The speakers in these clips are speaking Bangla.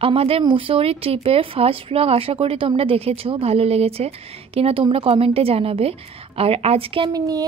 আমাদের মুসৌরি ট্রিপের ফার্স্ট ব্লগ আশা করি তোমরা দেখেছো, ভালো লেগেছে কিনা তোমরা কমেন্টে জানাবে। আর আজকে আমি নিয়ে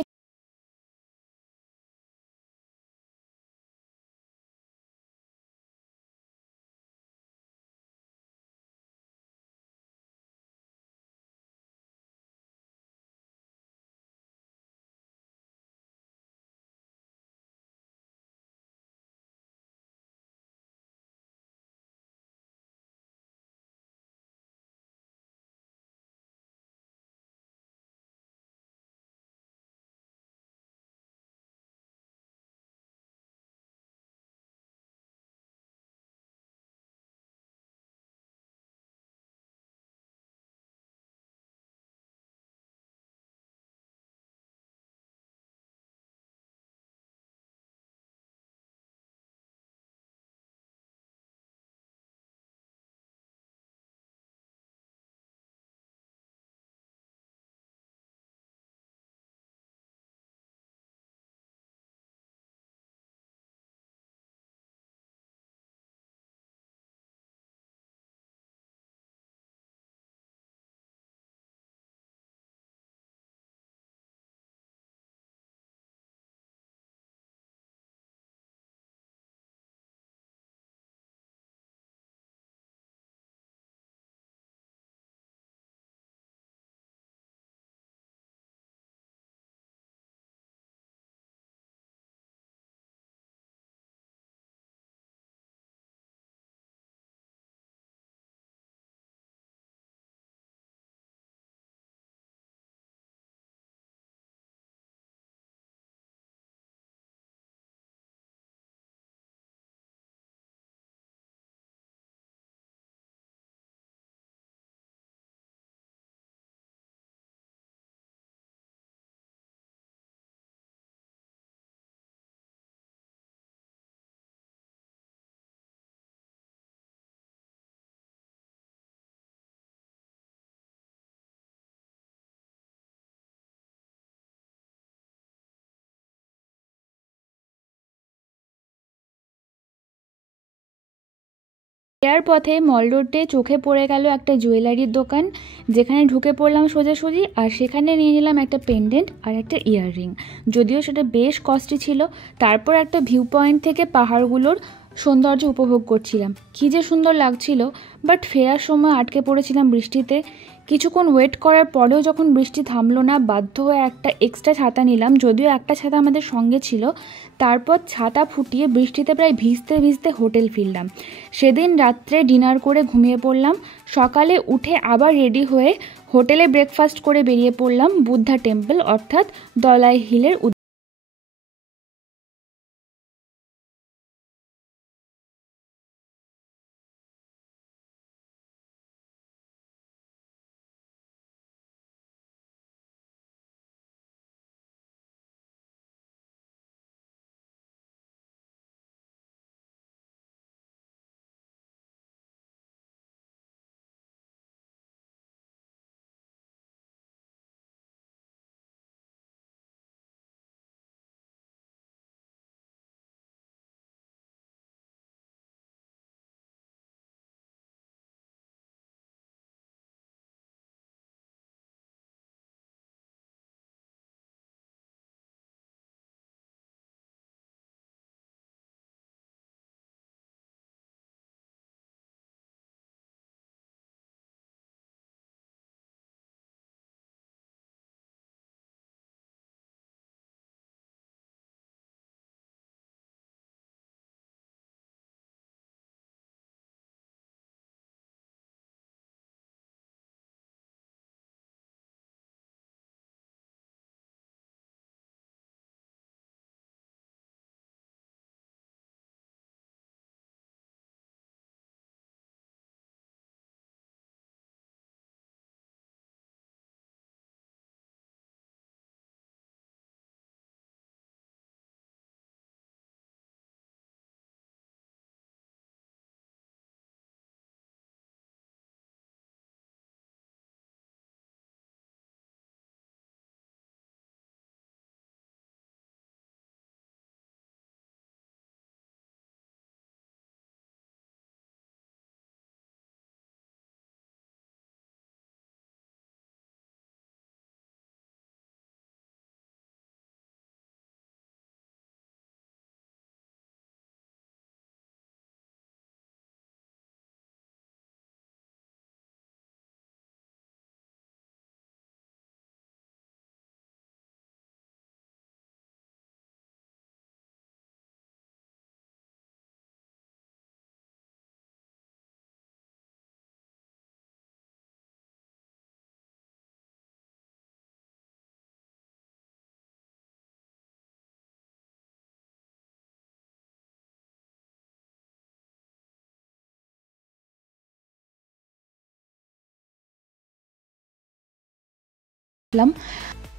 ফেরার পথে মল রোডে চোখে পড়ে গেল একটা জুয়েলারির দোকান, যেখানে ঢুকে পড়লাম সোজাসুজি। আর সেখানে নিয়ে নিলাম একটা পেন্ডেন্ট আর একটা ইয়াররিং, যদিও সেটা বেশ কস্টলি ছিল। তারপর একটা ভিউ পয়েন্ট থেকে পাহাড়গুলোর সৌন্দর্য উপভোগ করছিলাম, কী যে সুন্দর লাগছিল। বাট ফেরার সময় আটকে পড়েছিলাম বৃষ্টিতে। কিছুক্ষণ ওয়েট করার পরেও যখন বৃষ্টি থামলো না, বাধ্য হয়ে একটা এক্সট্রা ছাতা নিলাম, যদিও একটা ছাতা আমাদের সঙ্গে ছিল। তারপর ছাতা ফুটিয়ে বৃষ্টিতে প্রায় ভিজতে ভিজতে হোটেল ফিরলাম। সেদিন রাত্রে ডিনার করে ঘুমিয়ে পড়লাম। সকালে উঠে আবার রেডি হয়ে হোটেলে ব্রেকফাস্ট করে বেরিয়ে পড়লাম বুদ্ধা টেম্পল অর্থাৎ দলাই হিলের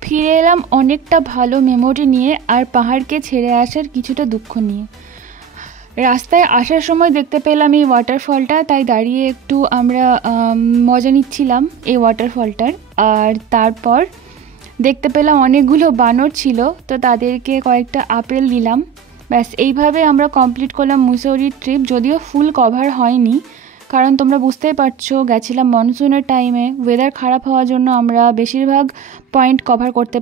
ফিরে এলাম অনেকটা ভালো মেমোরি নিয়ে আর পাহাড়কে ছেড়ে আসার কিছুটা দুঃখ নিয়ে। রাস্তায় আসার সময় দেখতে পেলাম এই ওয়াটারফলটা, তাই দাঁড়িয়ে একটু আমরা মজা নিচ্ছিলাম এই ওয়াটারফলটার। আর তারপর দেখতে পেলাম অনেকগুলো বানর ছিল, তো তাদেরকে কয়েকটা আপেল দিলাম। ব্যাস এইভাবে আমরা কমপ্লিট করলাম মুসৌরির ট্রিপ। যদিও ফুল কভার হয়নি, কারণ তোমরা বুঝতেই পারছো গেছিলাম মনসুনের টাইমে, ওয়েদার খারাপ হওয়ার জন্য আমরা বেশিরভাগ পয়েন্ট কভার করতে